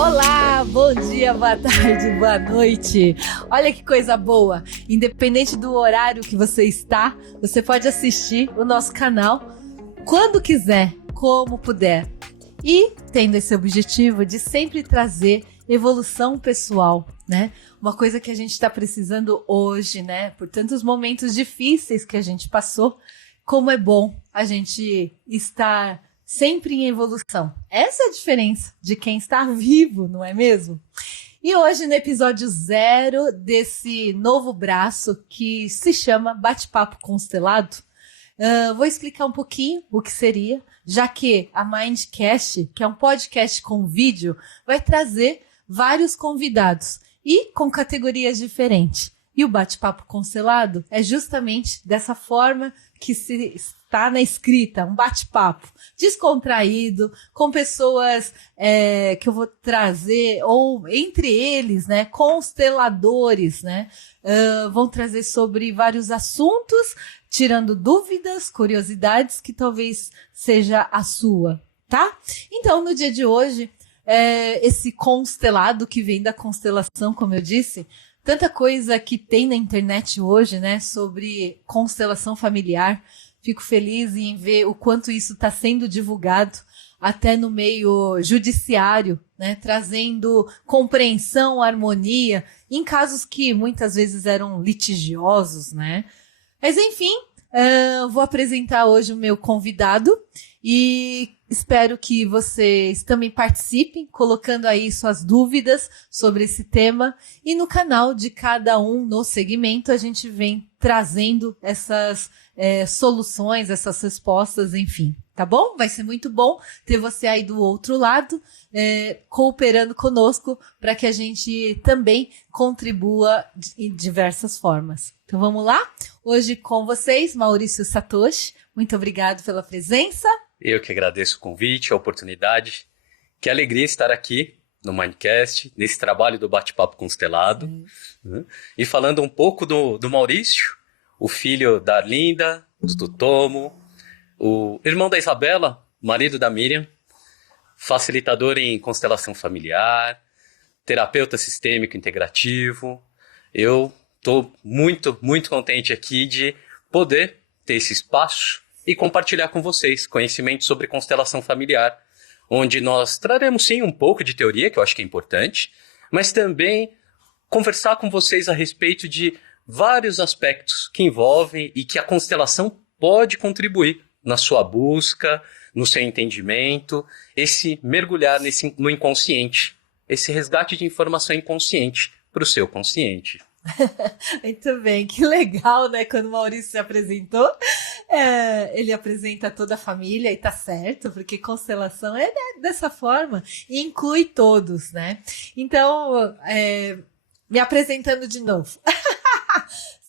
Olá, bom dia, boa tarde, boa noite. Olha que coisa boa. Independente do horário que você está, você pode assistir o nosso canal quando quiser, como puder. E tendo esse objetivo de sempre trazer evolução pessoal, né? Uma coisa que a gente está precisando hoje, né? Por tantos momentos difíceis que a gente passou, como é bom a gente estar sempre em evolução. Essa é a diferença de quem está vivo, não é mesmo? E hoje, no episódio 0 desse novo braço que se chama Bate-Papo Constelado, vou explicar um pouquinho o que seria, já que a Mindcast, que é um podcast com vídeo, vai trazer vários convidados e com categorias diferentes. E o Bate-Papo Constelado é justamente dessa forma que se está na escrita, um bate-papo descontraído, com pessoas que eu vou trazer, ou entre eles, né, consteladores, né, vão trazer sobre vários assuntos, tirando dúvidas, curiosidades que talvez seja a sua, tá? Então, no dia de hoje, esse constelado que vem da constelação, como eu disse, tanta coisa que tem na internet hoje, né, sobre constelação familiar. Fico feliz em ver o quanto isso está sendo divulgado até no meio judiciário, né, trazendo compreensão, harmonia, em casos que muitas vezes eram litigiosos, né. Mas enfim, vou apresentar hoje o meu convidado e espero que vocês também participem, colocando aí suas dúvidas sobre esse tema. E no canal de cada um no segmento, a gente vem trazendo essas soluções, essas respostas, enfim. Tá bom? Vai ser muito bom ter você aí do outro lado, cooperando conosco para que a gente também contribua de diversas formas. Então vamos lá? Hoje com vocês, Maurício Satoshi. Muito obrigado pela presença. Eu que agradeço o convite, a oportunidade. Que alegria estar aqui no Mindcast, nesse trabalho do Bate-Papo Constelado. Né? E falando um pouco do Maurício, o filho da Arlinda, do Tomo, o irmão da Isabela, marido da Miriam, facilitador em constelação familiar, terapeuta sistêmico integrativo. Eu estou muito, muito contente aqui de poder ter esse espaço e compartilhar com vocês conhecimento sobre constelação familiar, onde nós traremos sim um pouco de teoria, que eu acho que é importante, mas também conversar com vocês a respeito de vários aspectos que envolvem e que a constelação pode contribuir na sua busca, no seu entendimento, esse mergulhar no inconsciente, esse resgate de informação inconsciente para o seu consciente. Muito bem, que legal, né? Quando o Maurício se apresentou, ele apresenta toda a família e tá certo, porque constelação é dessa forma e inclui todos, né? Então, me apresentando de novo.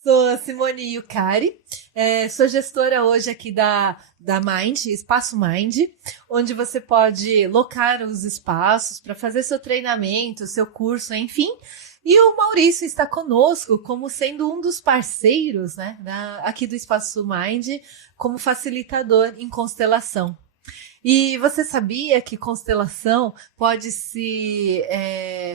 Sou a Simone Yukari, sou gestora hoje aqui da Mind, Espaço Mind, onde você pode locar os espaços para fazer seu treinamento, seu curso, enfim. E o Maurício está conosco como sendo um dos parceiros, né, aqui do Espaço Mind, como facilitador em constelação. E você sabia que constelação pode se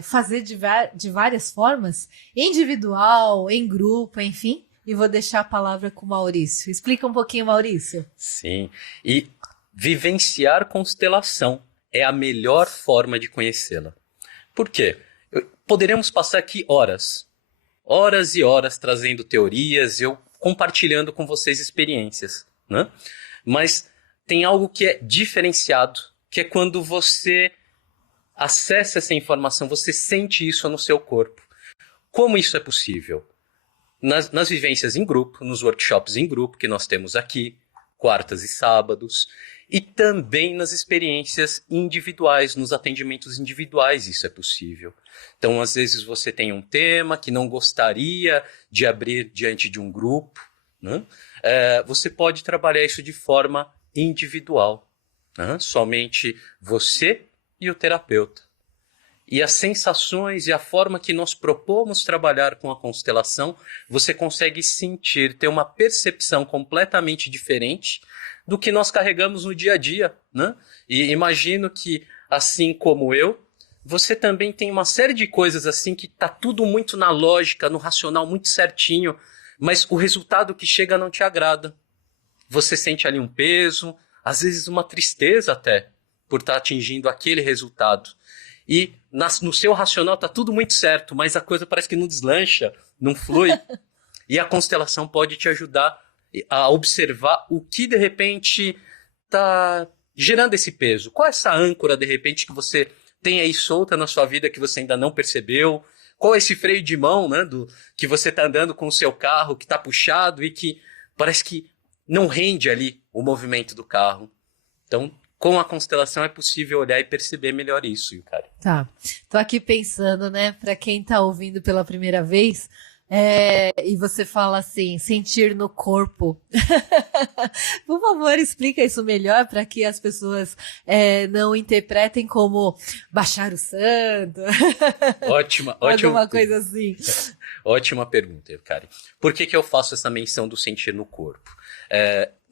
fazer de várias formas? Individual, em grupo, enfim? E vou deixar a palavra com o Maurício. Explica um pouquinho, Maurício. Sim, e vivenciar constelação é a melhor forma de conhecê-la. Por quê? Poderemos passar aqui horas e horas trazendo teorias, eu compartilhando com vocês experiências, né? Mas tem algo que é diferenciado, que é quando você acessa essa informação, você sente isso no seu corpo. Como isso é possível? Nas vivências em grupo, nos workshops em grupo que nós temos aqui, quartas e sábados, e também nas experiências individuais, nos atendimentos individuais isso é possível. Então, às vezes você tem um tema que não gostaria de abrir diante de um grupo, né? Você pode trabalhar isso de forma individual, né? Somente você e o terapeuta. E as sensações e a forma que nós propomos trabalhar com a constelação, você consegue sentir, ter uma percepção completamente diferente do que nós carregamos no dia a dia, né? E imagino que, assim como eu, você também tem uma série de coisas assim que tá tudo muito na lógica, no racional, muito certinho, mas o resultado que chega não te agrada. Você sente ali um peso, às vezes uma tristeza até, por estar atingindo aquele resultado. E no seu racional tá tudo muito certo, mas a coisa parece que não deslancha, não flui. E a constelação pode te ajudar a observar o que de repente tá gerando esse peso. Qual é essa âncora de repente que você tem aí solta na sua vida que você ainda não percebeu? Qual é esse freio de mão, né, que você tá andando com o seu carro, que tá puxado e que parece que não rende ali o movimento do carro? Então, com a constelação é possível olhar e perceber melhor isso, Yukari. Tá. Tô aqui pensando, né, para quem tá ouvindo pela primeira vez, e você fala assim, sentir no corpo. Por favor, explica isso melhor para que as pessoas não interpretem como baixar o santo. Ótima. Alguma coisa assim. Ótima pergunta, Yukari. Por que eu faço essa menção do sentir no corpo?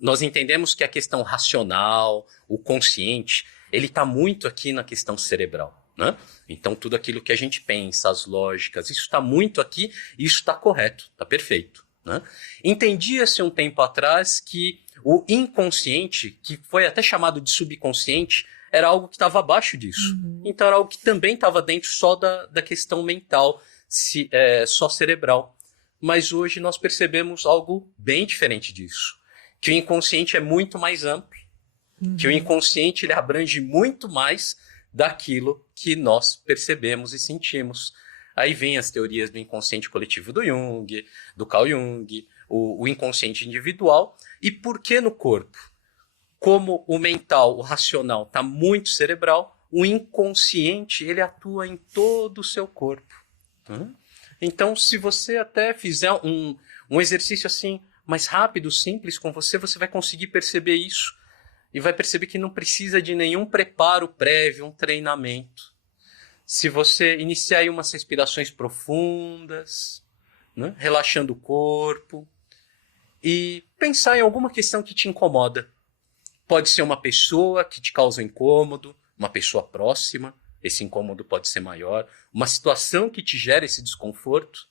Nós entendemos que a questão racional, o consciente, ele está muito aqui na questão cerebral, né? Então, tudo aquilo que a gente pensa, as lógicas, isso está muito aqui e isso está correto, está perfeito, né? Entendia-se um tempo atrás que o inconsciente, que foi até chamado de subconsciente, era algo que estava abaixo disso. Uhum. Então, era algo que também estava dentro só da questão mental, só cerebral. Mas hoje nós percebemos algo bem diferente disso. Que o inconsciente é muito mais amplo, que o inconsciente ele abrange muito mais daquilo que nós percebemos e sentimos. Aí vem as teorias do inconsciente coletivo do Jung, do Carl Jung, o inconsciente individual. E por que no corpo? Como o mental, o racional está muito cerebral, o inconsciente ele atua em todo o seu corpo. Então, se você até fizer um exercício assim, mais rápido, simples com você, você vai conseguir perceber isso. E vai perceber que não precisa de nenhum preparo prévio, um treinamento. Se você iniciar aí umas respirações profundas, né, relaxando o corpo, e pensar em alguma questão que te incomoda. Pode ser uma pessoa que te causa um incômodo, uma pessoa próxima, esse incômodo pode ser maior, uma situação que te gera esse desconforto.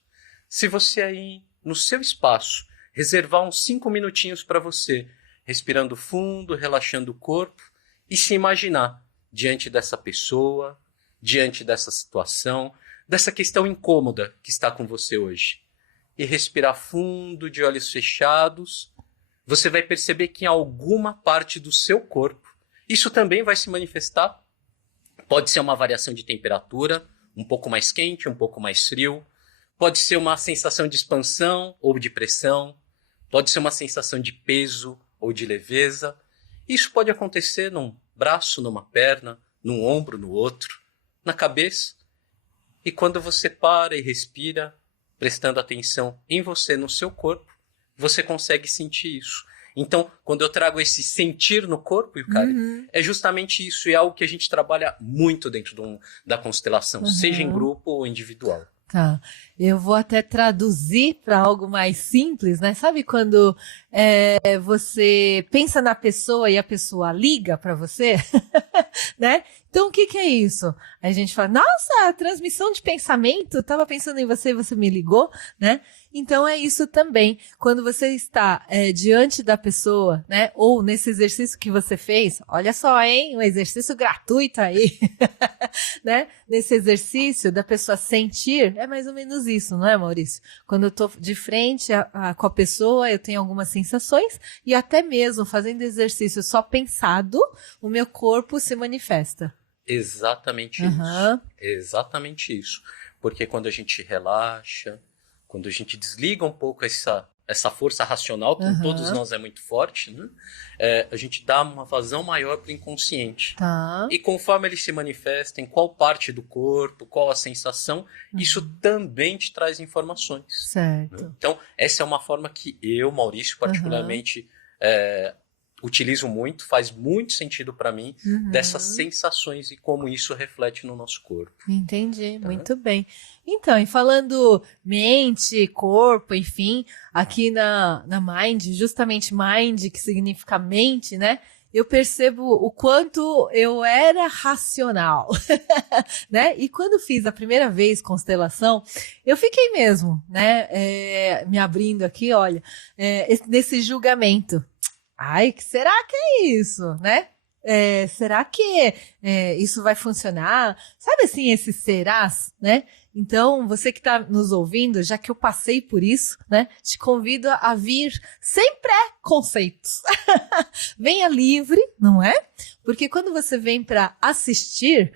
Se você aí, no seu espaço, reservar uns 5 minutinhos para você, respirando fundo, relaxando o corpo e se imaginar diante dessa pessoa, diante dessa situação, dessa questão incômoda que está com você hoje. E respirar fundo, de olhos fechados, você vai perceber que em alguma parte do seu corpo, isso também vai se manifestar. Pode ser uma variação de temperatura, um pouco mais quente, um pouco mais frio. Pode ser uma sensação de expansão ou de pressão. Pode ser uma sensação de peso ou de leveza. Isso pode acontecer num braço, numa perna, num ombro, no outro, na cabeça. E quando você para e respira, prestando atenção em você, no seu corpo, você consegue sentir isso. Então, quando eu trago esse sentir no corpo, Yukari, é justamente isso. E é algo que a gente trabalha muito dentro da constelação, seja em grupo ou individual. Tá, eu vou até traduzir para algo mais simples, né? Sabe quando você pensa na pessoa e a pessoa liga para você, né? Então, o que é isso? A gente fala, nossa, transmissão de pensamento, eu tava pensando em você e você me ligou, né? Então, é isso também. Quando você está diante da pessoa, né? Ou nesse exercício que você fez, olha só, hein? Um exercício gratuito aí, né? Nesse exercício da pessoa sentir, é mais ou menos isso, não é, Maurício? Quando eu tô de frente com a pessoa, eu tenho algumas sensações e até mesmo fazendo exercício só pensado, o meu corpo se manifesta. Exatamente isso. Exatamente isso. Porque quando a gente relaxa, quando a gente desliga um pouco essa força racional, que em todos nós é muito forte, né? A gente dá uma vazão maior para o inconsciente. Tá. E conforme ele se manifesta, em qual parte do corpo, qual a sensação, isso também te traz informações. Certo. Né? Então, essa é uma forma que eu, Maurício, particularmente, utilizo muito, faz muito sentido para mim, dessas sensações e como isso reflete no nosso corpo. Entendi, muito bem. Então, e falando mente, corpo, enfim, aqui na Mind, justamente Mind, que significa mente, né? eu percebo o quanto eu era racional, né? E quando fiz a primeira vez constelação, eu fiquei mesmo, né? Me abrindo aqui, olha, nesse julgamento. Ai, que será que é isso, né? Será que isso vai funcionar? Sabe assim, esses serás, né? Então, você que está nos ouvindo, já que eu passei por isso, né? Te convido a vir sem pré-conceitos. Venha livre, não é? Porque quando você vem para assistir,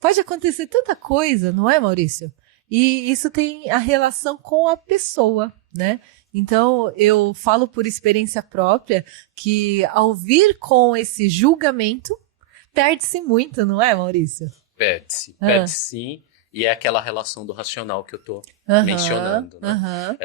pode acontecer tanta coisa, não é, Maurício? E isso tem a relação com a pessoa, né? Então, eu falo por experiência própria que ao vir com esse julgamento, perde-se muito, não é, Maurício? Perde-se sim. E é aquela relação do racional que eu tô mencionando, né?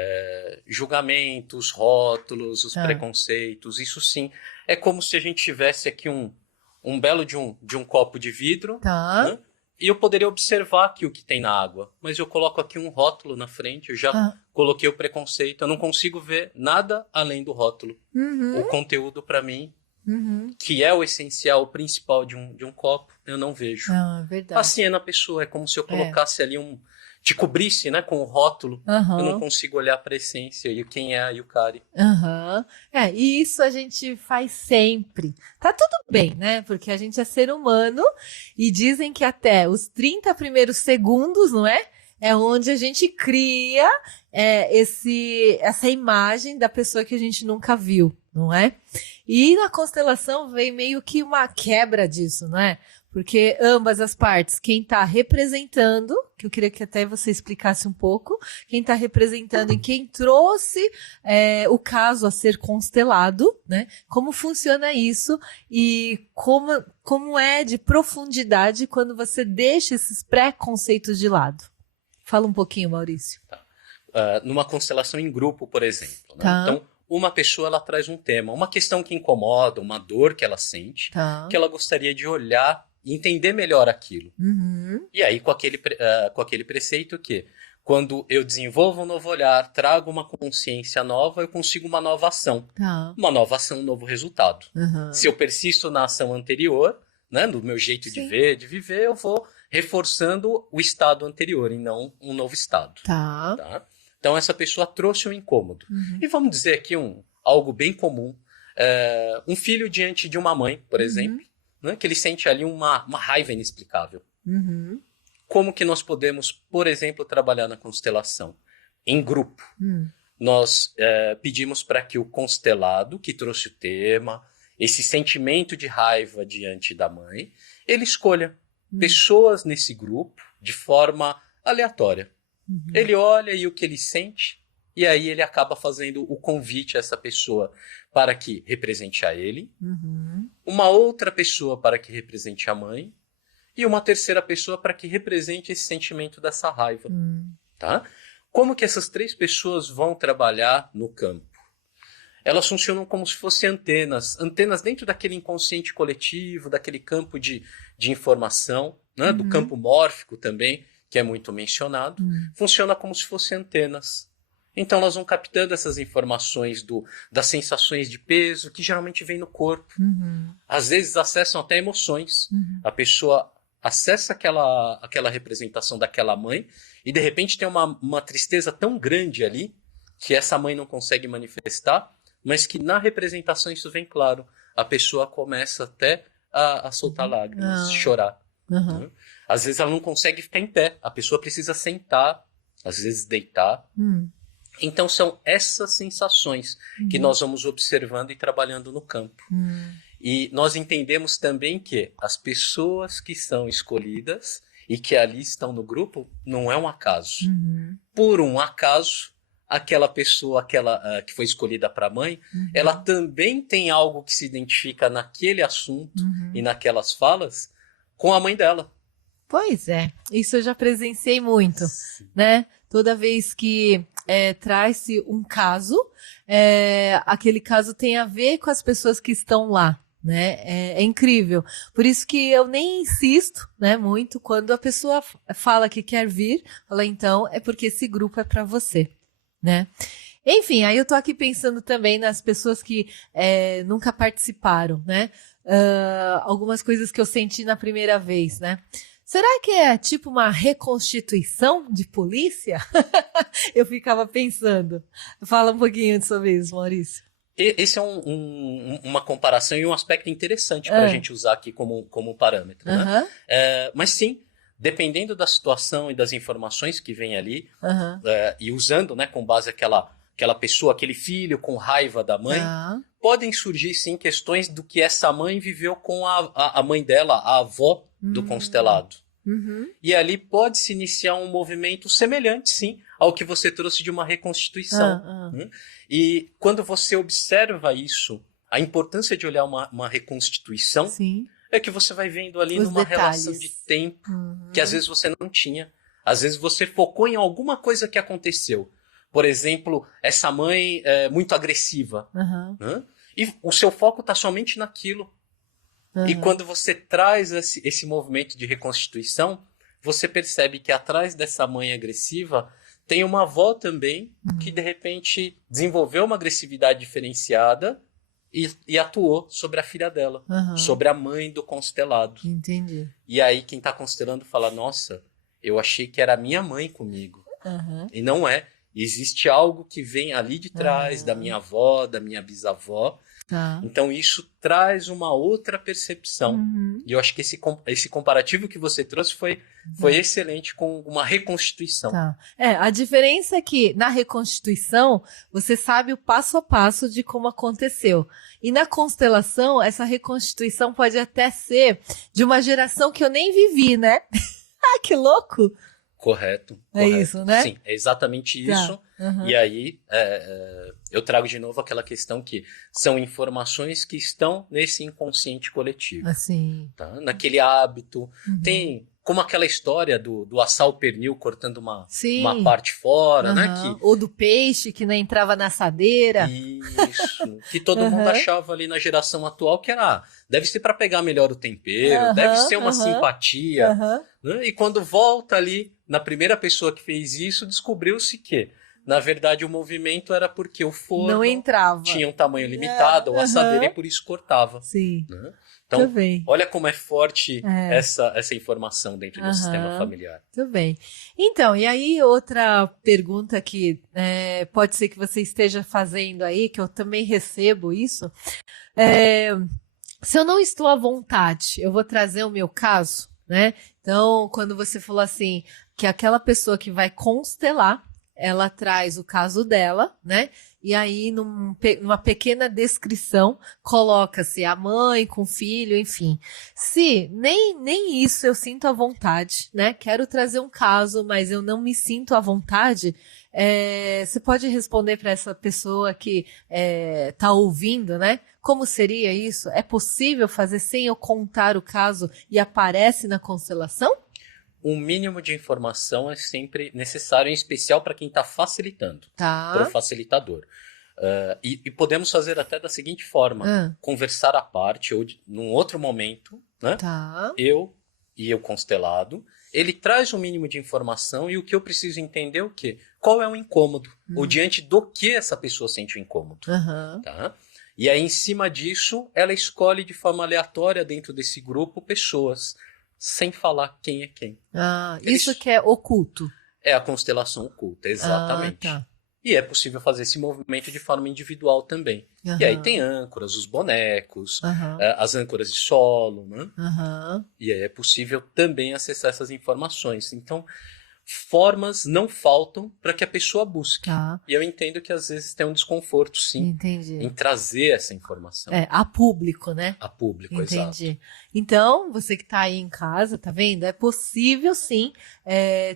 Julgamentos, rótulos, os preconceitos, isso sim. É como se a gente tivesse aqui um belo de um copo de vidro, né? E eu poderia observar aqui o que tem na água, mas eu coloco aqui um rótulo na frente, eu já coloquei o preconceito, eu não consigo ver nada além do rótulo. O conteúdo para mim, que é o essencial, o principal de um copo, eu não vejo. Verdade. Assim é na pessoa, é como se eu colocasse ali te cobrisse, né, com o rótulo, eu não consigo olhar para a essência e quem é a Yukari. E isso a gente faz sempre. Tá tudo bem, né? Porque a gente é ser humano e dizem que até os 30 primeiros segundos, não é? É onde a gente cria essa imagem da pessoa que a gente nunca viu, não é? E na constelação vem meio que uma quebra disso, não é? Porque ambas as partes, quem está representando, que eu queria que até você explicasse um pouco, quem está representando e quem trouxe o caso a ser constelado, né? Como funciona isso e como é de profundidade quando você deixa esses preconceitos de lado. Fala um pouquinho, Maurício. Numa constelação em grupo, por exemplo. Né? Então, uma pessoa ela traz um tema, uma questão que incomoda, uma dor que ela sente, que ela gostaria de olhar e entender melhor aquilo. E aí, com aquele preceito que, quando eu desenvolvo um novo olhar, trago uma consciência nova, eu consigo uma nova ação. Uma nova ação, um novo resultado. Se eu persisto na ação anterior, né, no meu jeito de ver, de viver, eu vou reforçando o estado anterior e não um novo estado. Tá? Então, essa pessoa trouxe um incômodo. E vamos dizer aqui algo bem comum. Um filho diante de uma mãe, por exemplo, né, que ele sente ali uma raiva inexplicável. Como que nós podemos, por exemplo, trabalhar na constelação? Em grupo. Nós pedimos para que o constelado, que trouxe o tema, esse sentimento de raiva diante da mãe, ele escolha pessoas nesse grupo de forma aleatória. Ele olha e o que ele sente, e aí ele acaba fazendo o convite a essa pessoa para que represente a ele, uma outra pessoa para que represente a mãe, e uma terceira pessoa para que represente esse sentimento dessa raiva. Tá? Como que essas 3 pessoas vão trabalhar no campo? Elas funcionam como se fossem antenas dentro daquele inconsciente coletivo, daquele campo de informação, né? Do campo mórfico também, que é muito mencionado, funciona como se fossem antenas. Então elas vão captando essas informações das sensações de peso, que geralmente vem no corpo. Às vezes acessam até emoções. A pessoa acessa aquela representação daquela mãe e de repente tem uma tristeza tão grande ali que essa mãe não consegue manifestar, mas que na representação isso vem claro. A pessoa começa até a soltar lágrimas, chorar. Às vezes ela não consegue ficar em pé, a pessoa precisa sentar, às vezes deitar. Então são essas sensações que nós vamos observando e trabalhando no campo. E nós entendemos também que as pessoas que são escolhidas e que ali estão no grupo não é um acaso. Por um acaso, aquela pessoa que foi escolhida para mãe, ela também tem algo que se identifica naquele assunto e naquelas falas com a mãe dela. Pois é, isso eu já presenciei muito, né? Toda vez que traz-se um caso, aquele caso tem a ver com as pessoas que estão lá, né? É incrível. Por isso que eu nem insisto, né, muito, quando a pessoa fala que quer vir, fala, então, é porque esse grupo é para você, né? Enfim, aí eu tô aqui pensando também nas pessoas que nunca participaram, né? Algumas coisas que eu senti na primeira vez, né? Será que é tipo uma reconstituição de polícia? Eu ficava pensando. Fala um pouquinho sobre isso, Maurício. Esse é uma comparação e um aspecto interessante para a gente usar aqui como parâmetro, né? Mas sim, dependendo da situação e das informações que vem ali, e usando, né, com base aquela pessoa, aquele filho com raiva da mãe, podem surgir sim questões do que essa mãe viveu com a mãe dela, a avó do constelado. E ali pode se iniciar um movimento semelhante, sim, ao que você trouxe de uma reconstituição. E quando você observa isso, a importância de olhar uma reconstituição, sim, é que você vai vendo ali numa relação de tempo que às vezes você não tinha. Às vezes você focou em alguma coisa que aconteceu. Por exemplo, essa mãe muito agressiva. E o seu foco está somente naquilo. E quando você traz esse movimento de reconstituição, você percebe que atrás dessa mãe agressiva tem uma avó também que, de repente, desenvolveu uma agressividade diferenciada e atuou sobre a filha dela, sobre a mãe do constelado. Entendi. E aí quem está constelando fala, nossa, eu achei que era a minha mãe comigo. E não é. Existe algo que vem ali de trás, da minha avó, da minha bisavó. Então isso traz uma outra percepção. E eu acho que esse comparativo que você trouxe foi excelente com uma reconstituição. A diferença é que na reconstituição você sabe o passo a passo de como aconteceu. E na constelação, essa reconstituição pode até ser de uma geração que eu nem vivi, né? Que louco! Correto. É isso, né? Sim, é exatamente isso. E aí, eu trago de novo aquela questão que são informações que estão nesse inconsciente coletivo. Assim. Tá? Naquele hábito. Tem como aquela história do assar o pernil cortando uma parte fora, né? Ou do peixe que não entrava na assadeira. Isso. Que todo mundo achava ali na geração atual que era... Deve ser para pegar melhor o tempero, deve ser uma simpatia. Né? E quando volta ali, na primeira pessoa que fez isso, descobriu-se que, na verdade, o movimento era porque o forno não entrava, tinha um tamanho limitado, a assadeira, e por isso cortava. Sim. Né? Então, olha como é forte essa informação dentro do sistema familiar. Muito bem. Então, e aí outra pergunta que pode ser que você esteja fazendo aí, que eu também recebo isso, se eu não estou à vontade, eu vou trazer o meu caso, né? Então, quando você falou assim, que aquela pessoa que vai constelar, ela traz o caso dela, né? E aí, numa pequena descrição, coloca-se a mãe com o filho, enfim. Se nem isso eu sinto à vontade, né? Quero trazer um caso, mas eu não me sinto à vontade, você pode responder para essa pessoa que está ouvindo, né? Como seria isso? É possível fazer sem eu contar o caso e aparece na constelação? Um mínimo de informação é sempre necessário, em especial para quem está facilitando, para o facilitador. E podemos fazer até da seguinte forma, conversar à parte, ou num outro momento, né? Eu e o constelado, ele traz um mínimo de informação e o que eu preciso entender é o quê? Qual é o incômodo? Ou diante do que essa pessoa sente o incômodo? Tá? E aí, em cima disso, ela escolhe de forma aleatória dentro desse grupo pessoas, sem falar quem é quem. Isso que é oculto. É a constelação oculta, exatamente. E é possível fazer esse movimento de forma individual também. E aí tem âncoras, os bonecos, as âncoras de solo, né? E aí é possível também acessar essas informações. Então, formas não faltam para que a pessoa busque. E eu entendo que às vezes tem um desconforto, sim, em trazer essa informação. A público, né? A público, exato. Então, você que está aí em casa, tá vendo? É possível, sim,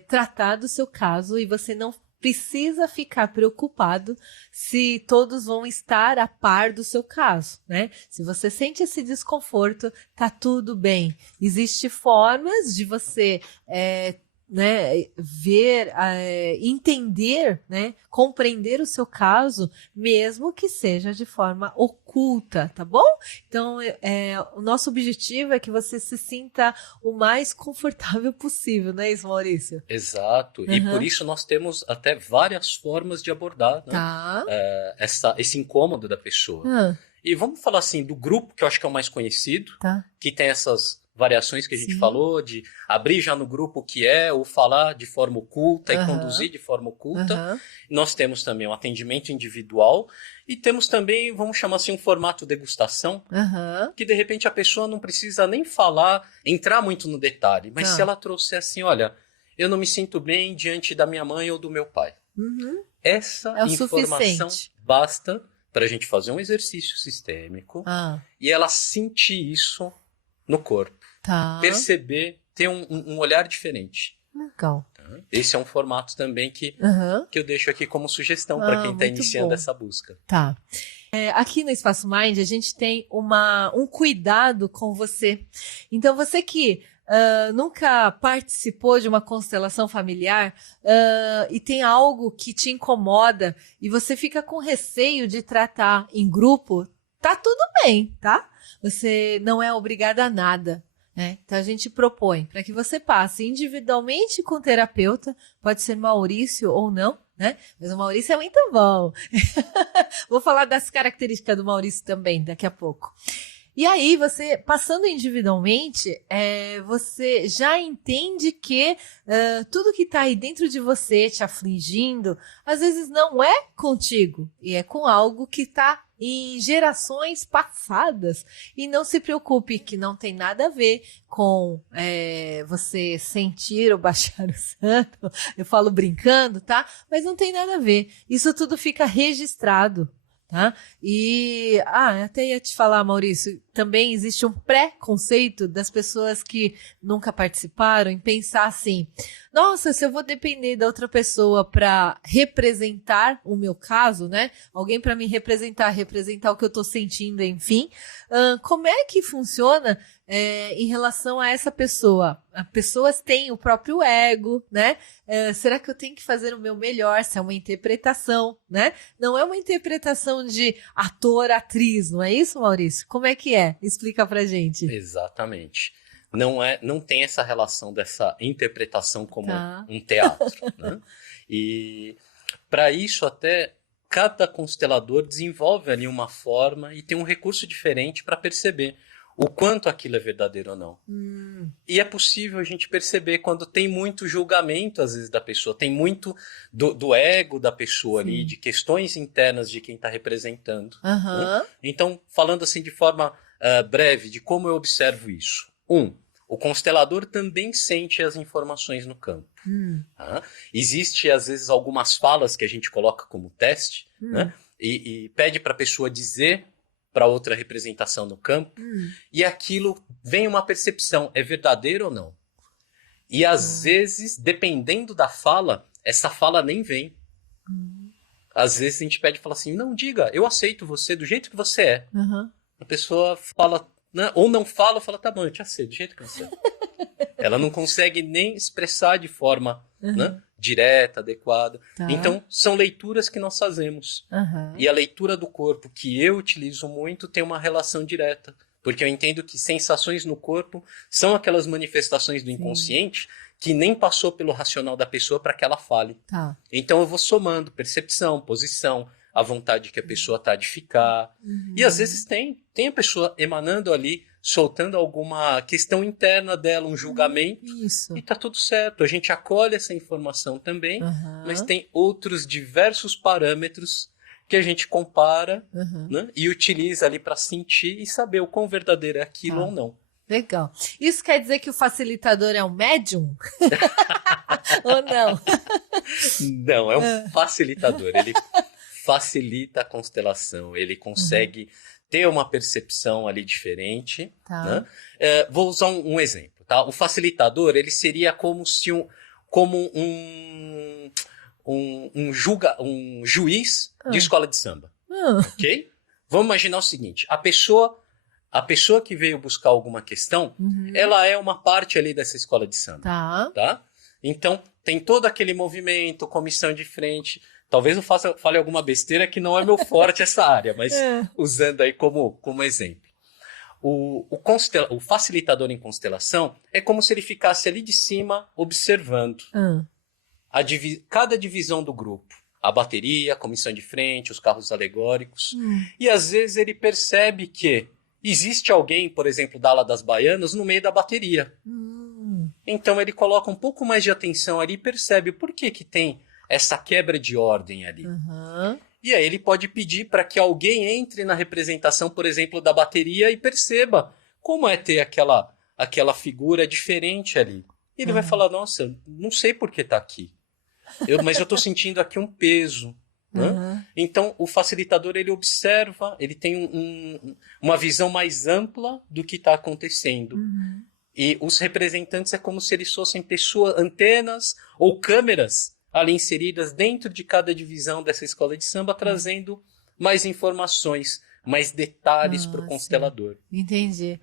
tratar do seu caso e você não precisa ficar preocupado se todos vão estar a par do seu caso, né? Se você sente esse desconforto, tá tudo bem. Existem formas de você né, ver, entender, né, compreender o seu caso, mesmo que seja de forma oculta, tá bom? Então, o nosso objetivo é que você se sinta o mais confortável possível, não é isso, Maurício? Exato. E por isso nós temos até várias formas de abordar, né, Tá. esse incômodo da pessoa. Ah, E vamos falar assim do grupo, que eu acho que é o mais conhecido, tá. que tem essas variações que a gente Sim. falou, de abrir já no grupo o que é, ou falar de forma oculta e Aham. conduzir de forma oculta. Aham. Nós temos também um atendimento individual e temos também, vamos chamar assim, um formato degustação, Aham. que de repente a pessoa não precisa nem falar, entrar muito no detalhe, mas Tá. se ela trouxer assim, olha, eu não me sinto bem diante da minha mãe ou do meu pai. Uhum. Essa É o informação suficiente. basta para a gente fazer um exercício sistêmico Ah, e ela sentir isso no corpo. tá. Perceber, ter um olhar diferente. Legal. Tá? Esse é um formato também que Aham. eu deixo aqui como sugestão para quem está muito iniciando bom. essa busca. Tá. Aqui no Espaço Mind, a gente tem um cuidado com você. Então, você que nunca participou de uma constelação familiar e tem algo que te incomoda e você fica com receio de tratar em grupo, tá tudo bem, tá? Você não é obrigada a nada. Né? Então, a gente propõe para que você passe individualmente com o terapeuta, pode ser Maurício ou não, né? Mas o Maurício é muito bom. Vou falar das características do Maurício também daqui a pouco. E aí, você, passando individualmente, você já entende que tudo que está aí dentro de você, te afligindo, às vezes não é contigo, e é com algo que está em gerações passadas. E não se preocupe, que não tem nada a ver com você sentir ou baixar o santo. Eu falo brincando, tá? Mas não tem nada a ver. Isso tudo fica registrado. Tá? E até ia te falar, Maurício, também existe um preconceito das pessoas que nunca participaram em pensar assim: nossa, se eu vou depender da outra pessoa para representar o meu caso, né? Alguém para me representar o que eu tô sentindo, enfim. Como é que funciona em relação a essa pessoa? As pessoas têm o próprio ego, né? Será que eu tenho que fazer o meu melhor? Se é uma interpretação, né? Não é uma interpretação de ator, atriz, não é isso, Maurício? Como é que é? Explica pra gente. Exatamente. Não tem essa relação dessa interpretação como Tá. um teatro. Né? E para isso até cada constelador desenvolve ali uma forma e tem um recurso diferente para perceber o quanto aquilo é verdadeiro ou não. E é possível a gente perceber quando tem muito julgamento, às vezes, da pessoa, tem muito do ego da pessoa ali, de questões internas de quem está representando. Aham. Né? Então, falando assim de forma breve de como eu observo isso. O constelador também sente as informações no campo. Tá? Existe, às vezes, algumas falas que a gente coloca como teste, né? E pede para a pessoa dizer para outra representação no campo, e aquilo vem uma percepção, é verdadeiro ou não? E às vezes, dependendo da fala, essa fala nem vem. Às vezes a gente pede e fala assim, não, diga, eu aceito você do jeito que você é. Aham. A pessoa fala, né, ou não fala, fala, tá bom, eu te aceito do jeito que você é. Ela não consegue nem expressar de forma né, direta, adequada. Tá. Então, são leituras que nós fazemos. Aham. E a leitura do corpo, que eu utilizo muito, tem uma relação direta. Porque eu entendo que sensações no corpo são aquelas manifestações do inconsciente que nem passou pelo racional da pessoa para que ela fale. Tá. Então eu vou somando percepção, posição, a vontade que a pessoa está de ficar. E às vezes tem a pessoa emanando ali, soltando alguma questão interna dela, um julgamento. Isso. E tá tudo certo. A gente acolhe essa informação também, Aham. mas tem outros diversos parâmetros que a gente compara né, e utiliza ali para sentir e saber o quão verdadeiro é aquilo ou não. Legal. Isso quer dizer que o facilitador é um médium? Ou não? Não, é um facilitador. Ele facilita a constelação. Ele consegue ter uma percepção ali diferente. Tá. Né? Vou usar um exemplo. Tá? O facilitador ele seria como se um juiz de escola de samba. Ok? Vamos imaginar o seguinte. A pessoa que veio buscar alguma questão, ela é uma parte ali dessa escola de samba. Tá. Tá? Então, tem todo aquele movimento, comissão de frente. Talvez eu fale alguma besteira que não é meu forte essa área, mas usando aí como exemplo. O facilitador em constelação é como se ele ficasse ali de cima observando cada divisão do grupo. A bateria, a comissão de frente, os carros alegóricos. E às vezes ele percebe que existe alguém, por exemplo, da ala das baianas, no meio da bateria. Então ele coloca um pouco mais de atenção ali e percebe por que tem essa quebra de ordem ali. E aí ele pode pedir para que alguém entre na representação, por exemplo, da bateria e perceba como é ter aquela figura diferente ali. E ele vai falar, nossa, não sei por que está aqui. Mas eu estou sentindo aqui um peso. Né? Então, o facilitador, ele observa, ele tem uma visão mais ampla do que está acontecendo. E os representantes é como se eles fossem antenas ou câmeras ali inseridas dentro de cada divisão dessa escola de samba, trazendo mais informações, mais detalhes para o constelador. Entendi.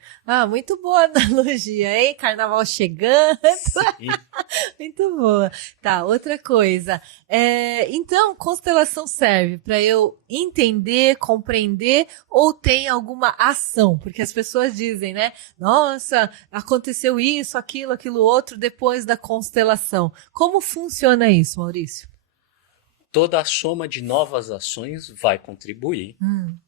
Muito boa analogia, hein? Carnaval chegando. Muito boa. Tá, outra coisa. Então, constelação serve para eu entender, compreender ou tem alguma ação? Porque as pessoas dizem, né? Nossa, aconteceu isso, aquilo outro depois da constelação. Como funciona isso, Maurício? Toda a soma de novas ações vai contribuir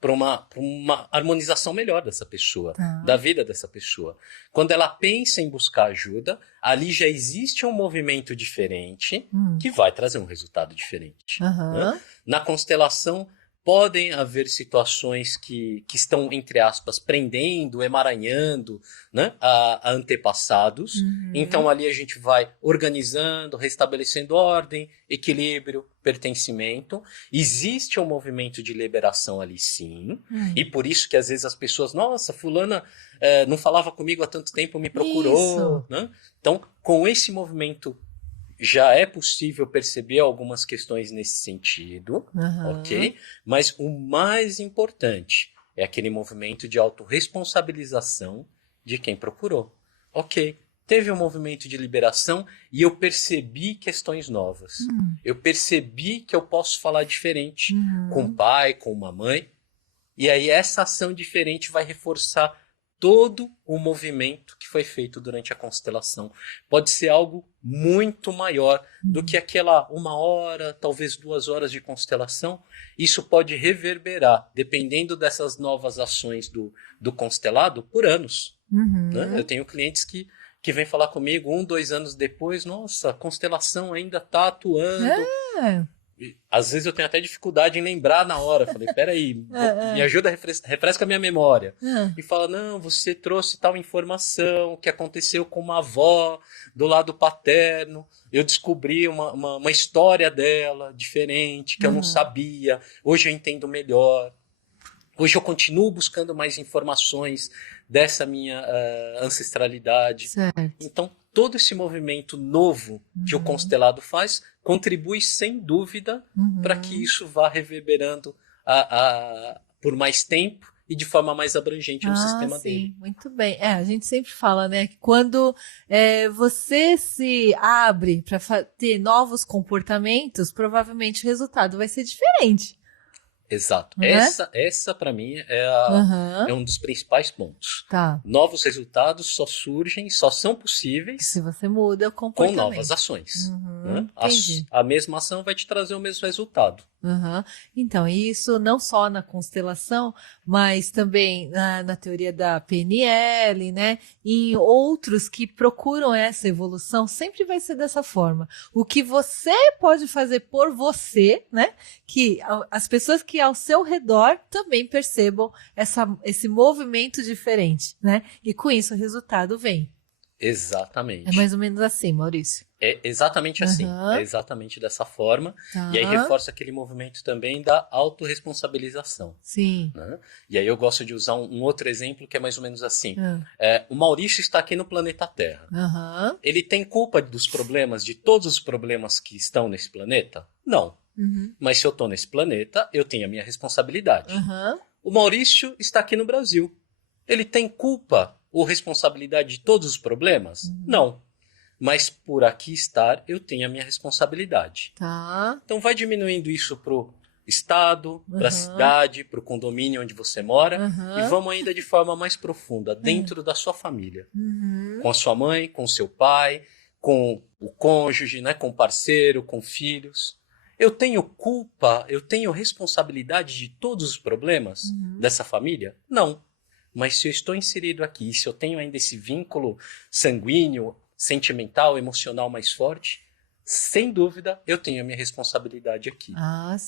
para uma harmonização melhor dessa pessoa, da vida dessa pessoa. Quando ela pensa em buscar ajuda, ali já existe um movimento diferente que vai trazer um resultado diferente. Né? Na constelação, podem haver situações que estão, entre aspas, prendendo, emaranhando, né, a antepassados. Então, ali a gente vai organizando, restabelecendo ordem, equilíbrio, pertencimento. Existe um movimento de liberação ali, sim. E por isso que, às vezes, as pessoas... Nossa, fulana não falava comigo há tanto tempo, me procurou. Né? Então, com esse movimento... Já é possível perceber algumas questões nesse sentido, ok? Mas o mais importante é aquele movimento de autorresponsabilização de quem procurou. Ok, teve um movimento de liberação e eu percebi questões novas. Eu percebi que eu posso falar diferente com o pai, com uma mãe. E aí essa ação diferente vai reforçar todo o movimento que foi feito durante a constelação. Pode ser algo muito maior do que aquela 1 hora, talvez 2 horas de constelação. Isso pode reverberar, dependendo dessas novas ações do constelado, por anos. Né? Eu tenho clientes que vêm falar comigo 1, 2 anos depois, nossa, a constelação ainda está atuando. Às vezes eu tenho até dificuldade em lembrar na hora. Falei, peraí, me ajuda, refresca a minha memória. E fala, não, você trouxe tal informação que aconteceu com uma avó do lado paterno. Eu descobri uma história dela diferente, que eu não sabia. Hoje eu entendo melhor. Hoje eu continuo buscando mais informações dessa minha ancestralidade. Certo. Então, todo esse movimento novo que o constelado faz contribui sem dúvida para que isso vá reverberando por mais tempo e de forma mais abrangente no sistema dele. Muito bem. A gente sempre fala, né, que quando você se abre para ter novos comportamentos, provavelmente o resultado vai ser diferente. Exato. Essa para mim é um dos principais pontos. Tá. Novos resultados só surgem, só são possíveis se você muda o comportamento. Com novas ações. Né? A mesma ação vai te trazer o mesmo resultado. Então, isso não só na constelação, mas também na teoria da PNL, né? Em outros que procuram essa evolução, sempre vai ser dessa forma. O que você pode fazer por você, né? Que as pessoas que ao seu redor também percebam esse movimento diferente, né? E com isso o resultado vem. Exatamente. É mais ou menos assim, Maurício. É exatamente assim. É exatamente dessa forma. E aí reforça aquele movimento também da autorresponsabilização. Sim. Né? E aí eu gosto de usar um outro exemplo que é mais ou menos assim. O Maurício está aqui no planeta Terra. Ele tem culpa dos problemas, de todos os problemas que estão nesse planeta? Não. Mas se eu estou nesse planeta, eu tenho a minha responsabilidade. O Maurício está aqui no Brasil. Ele tem culpa ou responsabilidade de todos os problemas? Não. mas por aqui estar, eu tenho a minha responsabilidade. Tá. Então vai diminuindo isso pro estado, para a cidade, para o condomínio onde você mora, e vamos ainda de forma mais profunda, dentro da sua família. Com a sua mãe, com o seu pai, com o cônjuge, né, com o parceiro, com filhos. Eu tenho culpa, eu tenho responsabilidade de todos os problemas dessa família? Não. Mas se eu estou inserido aqui, se eu tenho ainda esse vínculo sanguíneo, sentimental, emocional mais forte, sem dúvida, eu tenho a minha responsabilidade aqui.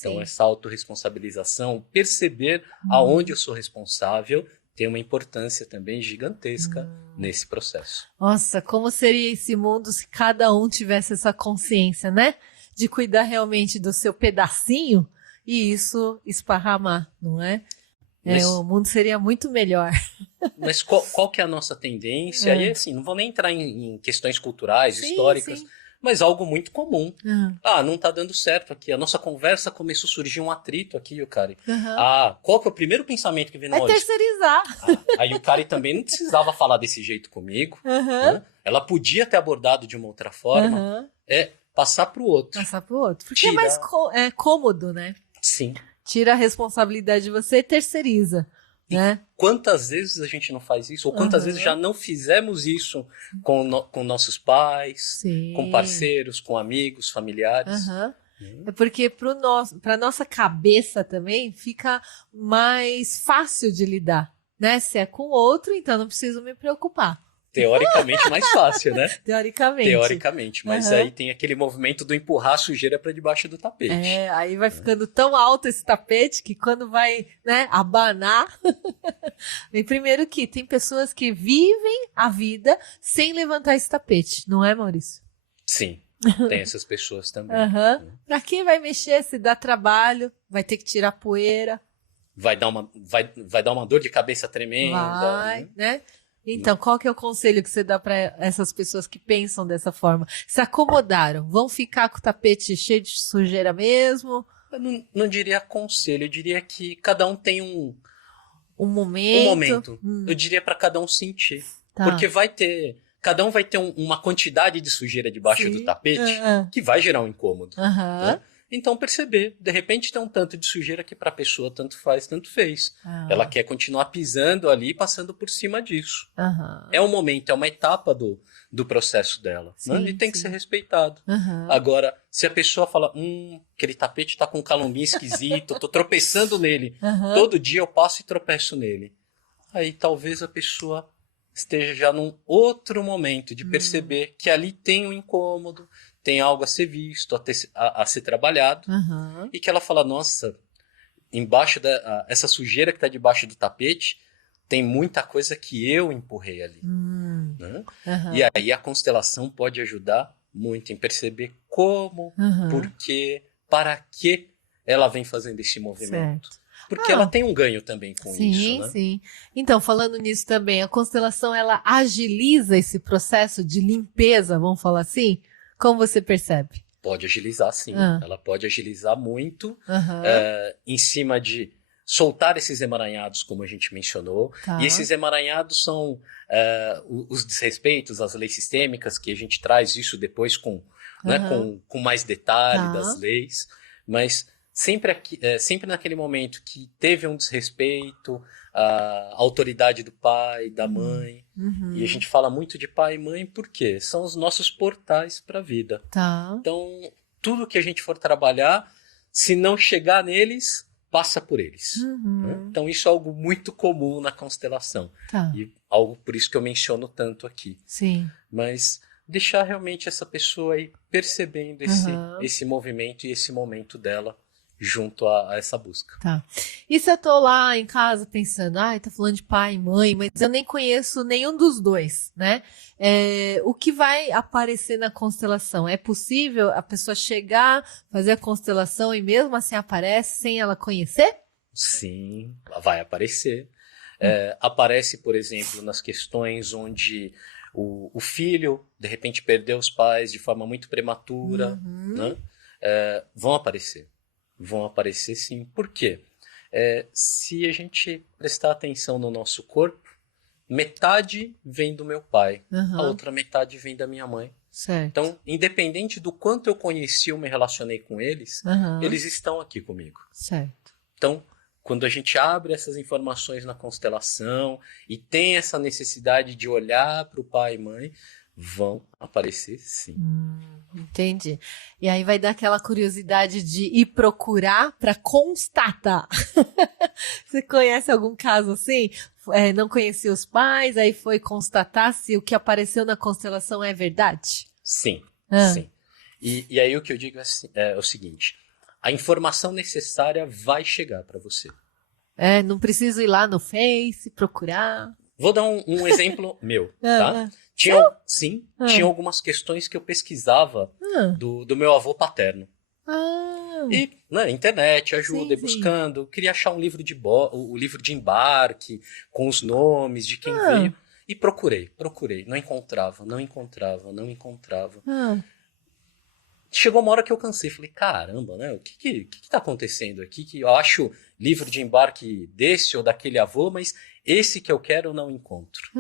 Então, essa autorresponsabilização, perceber aonde eu sou responsável, tem uma importância também gigantesca nesse processo. Nossa, como seria esse mundo se cada um tivesse essa consciência, né? De cuidar realmente do seu pedacinho e isso esparramar, não é? O mundo seria muito melhor. Mas qual que é a nossa tendência? E assim, não vou nem entrar em questões culturais, históricas, mas algo muito comum. Não tá dando certo aqui. A nossa conversa começou a surgir um atrito aqui, Yukari. Qual que é o primeiro pensamento que vem na hora? Terceirizar. A Yukari também não precisava falar desse jeito comigo. Né? Ela podia ter abordado de uma outra forma. Passar pro outro. Passar pro outro. Porque é mais cômodo, né? Sim. Tira a responsabilidade de você e terceiriza. Né? Quantas vezes a gente não faz isso? Ou quantas vezes já não fizemos isso com nossos pais, com parceiros, com amigos, familiares? É porque para nossa cabeça também fica mais fácil de lidar, né? Se é com outro, então não preciso me preocupar. Teoricamente mais fácil, né? Teoricamente. Mas aí tem aquele movimento do empurrar a sujeira para debaixo do tapete. Aí vai ficando tão alto esse tapete que quando vai, né, abanar... E primeiro que tem pessoas que vivem a vida sem levantar esse tapete, não é, Maurício? Sim, tem essas pessoas também. Pra quem vai mexer, se dá trabalho, vai ter que tirar poeira. Vai dar uma dor de cabeça tremenda. Vai, né? Então, qual que é o conselho que você dá para essas pessoas que pensam dessa forma? Se acomodaram, vão ficar com o tapete cheio de sujeira mesmo? Eu não diria conselho, eu diria que cada um tem um momento. Eu diria para cada um sentir. Porque cada um vai ter uma quantidade de sujeira debaixo do tapete que vai gerar um incômodo. Né? Então perceber, de repente tem um tanto de sujeira que para a pessoa tanto faz, tanto fez. Ela quer continuar pisando ali e passando por cima disso. É um momento, é uma etapa do processo dela. Né? E tem que ser respeitado. Agora, se a pessoa fala, aquele tapete tá com um calombinho esquisito, eu tô tropeçando nele. Todo dia eu passo e tropeço nele. Aí talvez a pessoa esteja já num outro momento de perceber que ali tem um incômodo, tem algo a ser visto, a ser trabalhado, e que ela fala, nossa, essa sujeira que está debaixo do tapete, tem muita coisa que eu empurrei ali. Né? E aí a constelação pode ajudar muito em perceber como, por quê, para que ela vem fazendo esse movimento. Certo. Porque ela tem um ganho também com isso, né? Sim. Então, falando nisso também, a constelação, ela agiliza esse processo de limpeza, vamos falar assim? Como você percebe? Pode agilizar, sim. Ela pode agilizar muito em cima de soltar esses emaranhados, como a gente mencionou. E esses emaranhados são os desrespeitos, as leis sistêmicas, que a gente traz isso depois com mais detalhe das leis. Mas sempre naquele momento que teve um desrespeito, a autoridade do pai, da mãe. E a gente fala muito de pai e mãe porque são os nossos portais para a vida. Então, tudo que a gente for trabalhar, se não chegar neles, passa por eles. Né? Então, isso é algo muito comum na constelação. E algo por isso que eu menciono tanto aqui. Mas deixar realmente essa pessoa aí percebendo esse movimento e esse momento dela junto a essa busca. E se eu tô lá em casa pensando, tá falando de pai e mãe, mas eu nem conheço nenhum dos dois, né? O que vai aparecer na constelação? É possível a pessoa chegar, fazer a constelação e mesmo assim aparece sem ela conhecer? Sim, vai aparecer. Aparece, por exemplo, nas questões onde o filho, de repente, perdeu os pais de forma muito prematura, né? Vão aparecer. Vão aparecer sim. Por quê? Se a gente prestar atenção no nosso corpo, metade vem do meu pai, a outra metade vem da minha mãe. Certo. Então, independente do quanto eu conheci ou me relacionei com eles, eles estão aqui comigo. Certo. Então, quando a gente abre essas informações na constelação e tem essa necessidade de olhar para o pai e mãe, vão aparecer sim. Entendi. E aí vai dar aquela curiosidade de ir procurar para constatar. Você conhece algum caso assim? Não conhecia os pais, aí foi constatar se o que apareceu na constelação é verdade? Sim, sim. E aí o que eu digo é o seguinte, a informação necessária vai chegar para você. Não preciso ir lá no Face, procurar. Vou dar um exemplo meu, tá? Tinha algumas questões que eu pesquisava do meu avô paterno. E na internet, ajuda, buscando. Queria achar um livro o livro de embarque, com os nomes de quem veio. E procurei. Não encontrava. Chegou uma hora que eu cansei. Falei, caramba, né? O que tá acontecendo aqui? Que eu acho livro de embarque desse ou daquele avô, mas esse que eu quero eu não encontro.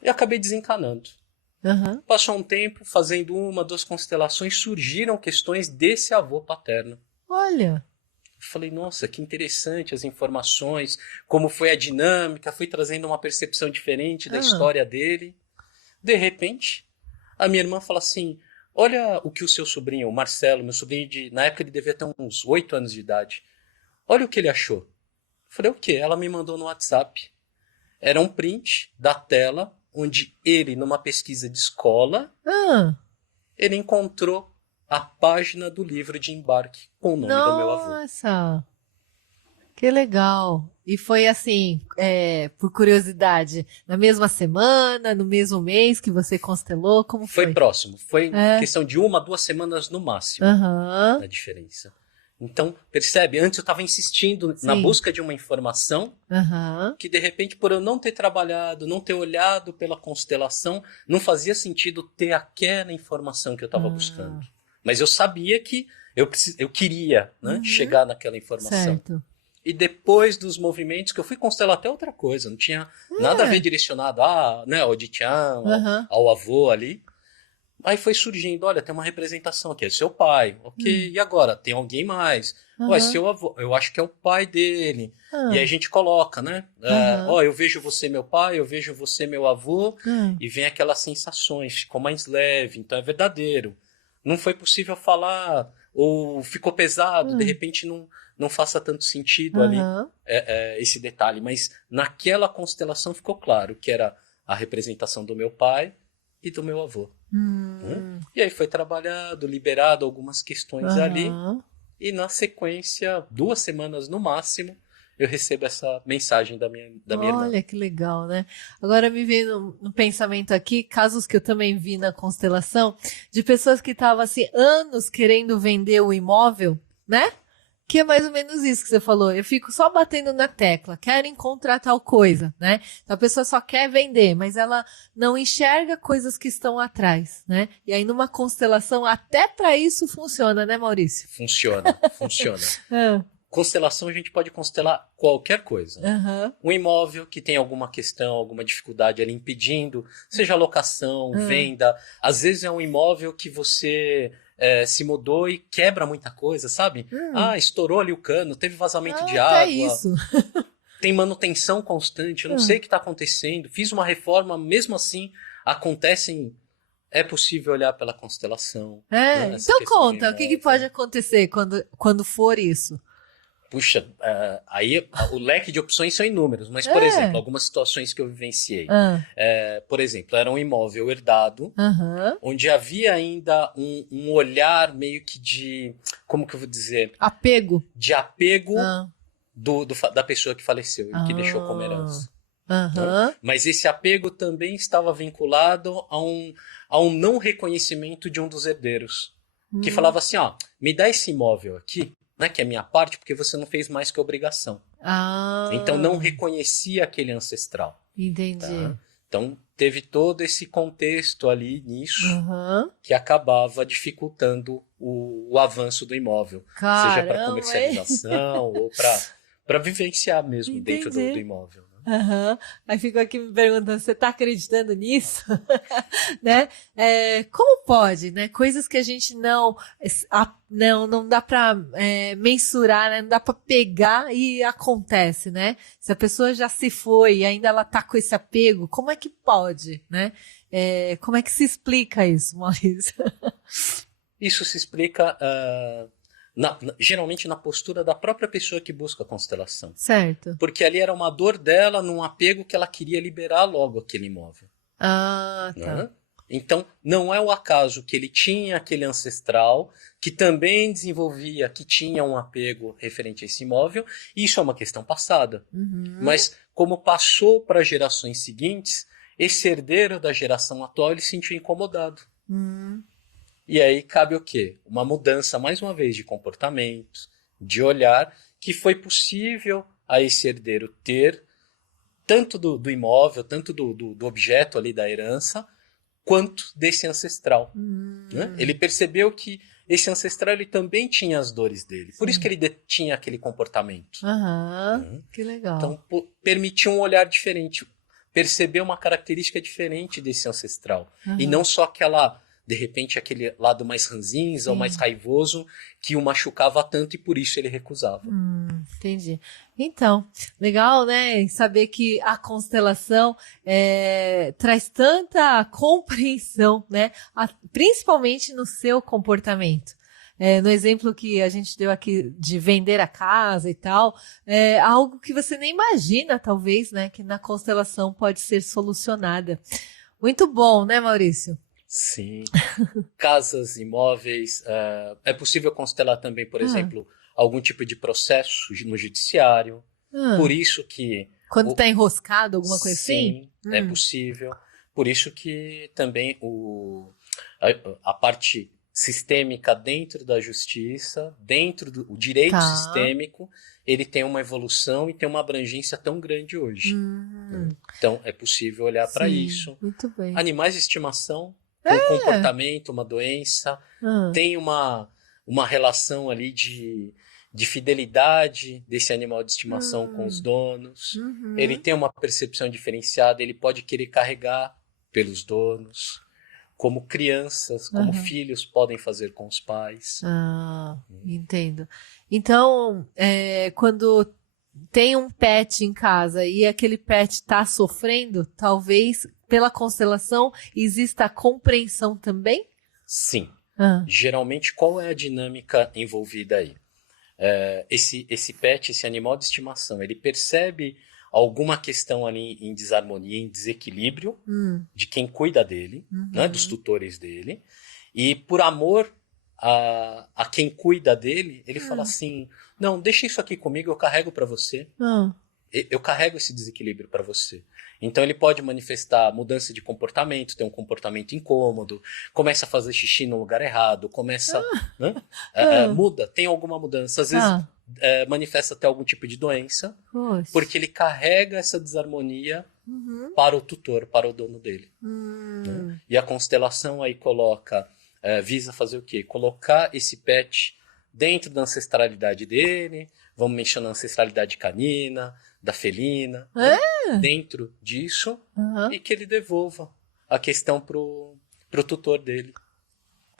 E acabei desencanando. Passou um tempo, fazendo 1, 2 constelações, surgiram questões desse avô paterno. Olha! Falei, nossa, que interessante as informações, como foi a dinâmica, fui trazendo uma percepção diferente da história dele. De repente, a minha irmã fala assim, olha o que o seu sobrinho, o Marcelo, meu sobrinho, na época ele devia ter uns 8 anos de idade, olha o que ele achou. Falei, o quê? Ela me mandou no WhatsApp. Era um print da tela onde ele, numa pesquisa de escola, ele encontrou a página do livro de embarque com o nome do meu avô. Nossa! Que legal! E foi assim, por curiosidade, na mesma semana, no mesmo mês que você constelou, como foi? Foi próximo, foi questão de 1, 2 semanas no máximo, a diferença. Então, percebe? Antes eu estava insistindo na busca de uma informação que, de repente, por eu não ter trabalhado, não ter olhado pela constelação, não fazia sentido ter aquela informação que eu estava buscando. Mas eu sabia que eu queria, né, chegar naquela informação. Certo. E depois dos movimentos, que eu fui constelar até outra coisa, não tinha nada a ver direcionado ao Dichan, ao avô ali. Aí foi surgindo, olha, tem uma representação aqui, é seu pai, ok, e agora? Tem alguém mais? É seu avô, eu acho que é o pai dele. E aí a gente coloca, né? Eu vejo você, meu pai, eu vejo você, meu avô, e vem aquelas sensações, ficou mais leve, então é verdadeiro. Não foi possível falar, ou ficou pesado, de repente não faça tanto sentido ali esse detalhe, mas naquela constelação ficou claro que era a representação do meu pai e do meu avô. E aí foi trabalhado, liberado algumas questões ali, e na sequência, 2 semanas no máximo, eu recebo essa mensagem da minha irmã. Olha que legal, né? Agora me veio no pensamento aqui, casos que eu também vi na constelação, de pessoas que estavam assim, anos querendo vender o imóvel, né? Que é mais ou menos isso que você falou. Eu fico só batendo na tecla, quero encontrar tal coisa, né? Então a pessoa só quer vender, mas ela não enxerga coisas que estão atrás, né? E aí numa constelação, até para isso funciona, né, Maurício? Funciona. Constelação a gente pode constelar qualquer coisa. Um imóvel que tem alguma questão, alguma dificuldade ali impedindo, seja locação, venda. Às vezes é um imóvel que você se mudou e quebra muita coisa, sabe? Estourou ali o cano, teve vazamento de água. É isso. Tem manutenção constante, eu não sei o que está acontecendo. Fiz uma reforma, mesmo assim, acontecem... É possível olhar pela constelação. Então conta, o que pode acontecer quando for isso? Puxa, aí o leque de opções são inúmeros, mas, por exemplo, algumas situações que eu vivenciei. Por exemplo, era um imóvel herdado, onde havia ainda um olhar meio que de, como que eu vou dizer? Apego. De apego da pessoa que faleceu e que deixou como herança. Mas esse apego também estava vinculado a um não reconhecimento de um dos herdeiros, que falava assim, me dá esse imóvel aqui, né, que é minha parte, porque você não fez mais que obrigação. Então não reconhecia aquele ancestral. Entendi. Tá? Então teve todo esse contexto ali nisso que acabava dificultando o avanço do imóvel. Caramba, seja para comercialização ou para vivenciar mesmo dentro do Entendi. imóvel, né? Aham. Aí fico aqui me perguntando, você tá acreditando nisso? Né? Como pode, né? Coisas que a gente não dá pra mensurar, né? Não dá pra pegar e acontece, né? Se a pessoa já se foi e ainda ela tá com esse apego, como é que pode, né? Como é que se explica isso, Maurício? Isso se explica geralmente na postura da própria pessoa que busca a constelação. Certo. Porque ali era uma dor dela num apego que ela queria liberar logo aquele imóvel. Ah, tá. Né? Então, não é o acaso que ele tinha aquele ancestral que também desenvolvia, que tinha um apego referente a esse imóvel, e isso é uma questão passada. Uhum. Mas, como passou para gerações seguintes, esse herdeiro da geração atual ele se sentiu incomodado. E aí cabe o quê? Uma mudança, mais uma vez, de comportamento, de olhar, que foi possível a esse herdeiro ter tanto do imóvel, tanto do objeto ali da herança, quanto desse ancestral. Né? Ele percebeu que esse ancestral ele também tinha as dores dele. Por isso que ele tinha aquele comportamento. Aham, que legal. Então, permitiu um olhar diferente. Perceber uma característica diferente desse ancestral. E não só aquela, de repente, aquele lado mais ranzinza ou mais raivoso que o machucava tanto e por isso ele recusava. Entendi. Então, legal, né? Saber que a constelação traz tanta compreensão, né? Principalmente no seu comportamento. No exemplo que a gente deu aqui de vender a casa e tal, algo que você nem imagina, talvez, né? Que na constelação pode ser solucionada. Muito bom, né, Maurício? Sim. Casas, imóveis. É possível constelar também, por exemplo, algum tipo de processo no judiciário. Por isso que... Quando está enroscado, alguma coisa assim? Sim, é possível. Por isso que também a parte sistêmica dentro da justiça, dentro do direito sistêmico, ele tem uma evolução e tem uma abrangência tão grande hoje. Então, é possível olhar para isso. Muito bem. Animais de estimação, um comportamento, uma doença, tem uma relação ali de fidelidade desse animal de estimação com os donos. Ele tem uma percepção diferenciada, ele pode querer carregar pelos donos, como crianças, como filhos podem fazer com os pais. Entendo. Então, quando tem um pet em casa e aquele pet está sofrendo, talvez pela constelação exista a compreensão também? Sim. Geralmente, qual é a dinâmica envolvida aí? Esse pet, esse animal de estimação, ele percebe alguma questão ali em desarmonia, em desequilíbrio de quem cuida dele, né, dos tutores dele, e por amor a quem cuida dele, ele fala assim, não, deixa isso aqui comigo, eu carrego para você. Eu carrego esse desequilíbrio para você. Então ele pode manifestar mudança de comportamento, ter um comportamento incômodo, começa a fazer xixi no lugar errado, começa, né? Muda, tem alguma mudança, às vezes manifesta até algum tipo de doença, porque ele carrega essa desarmonia para o tutor, para o dono dele. Né? E a constelação aí visa fazer o quê? Colocar esse pet dentro da ancestralidade dele, vamos mexer na ancestralidade canina, da felina, né? Dentro disso, e que ele devolva a questão pro tutor dele.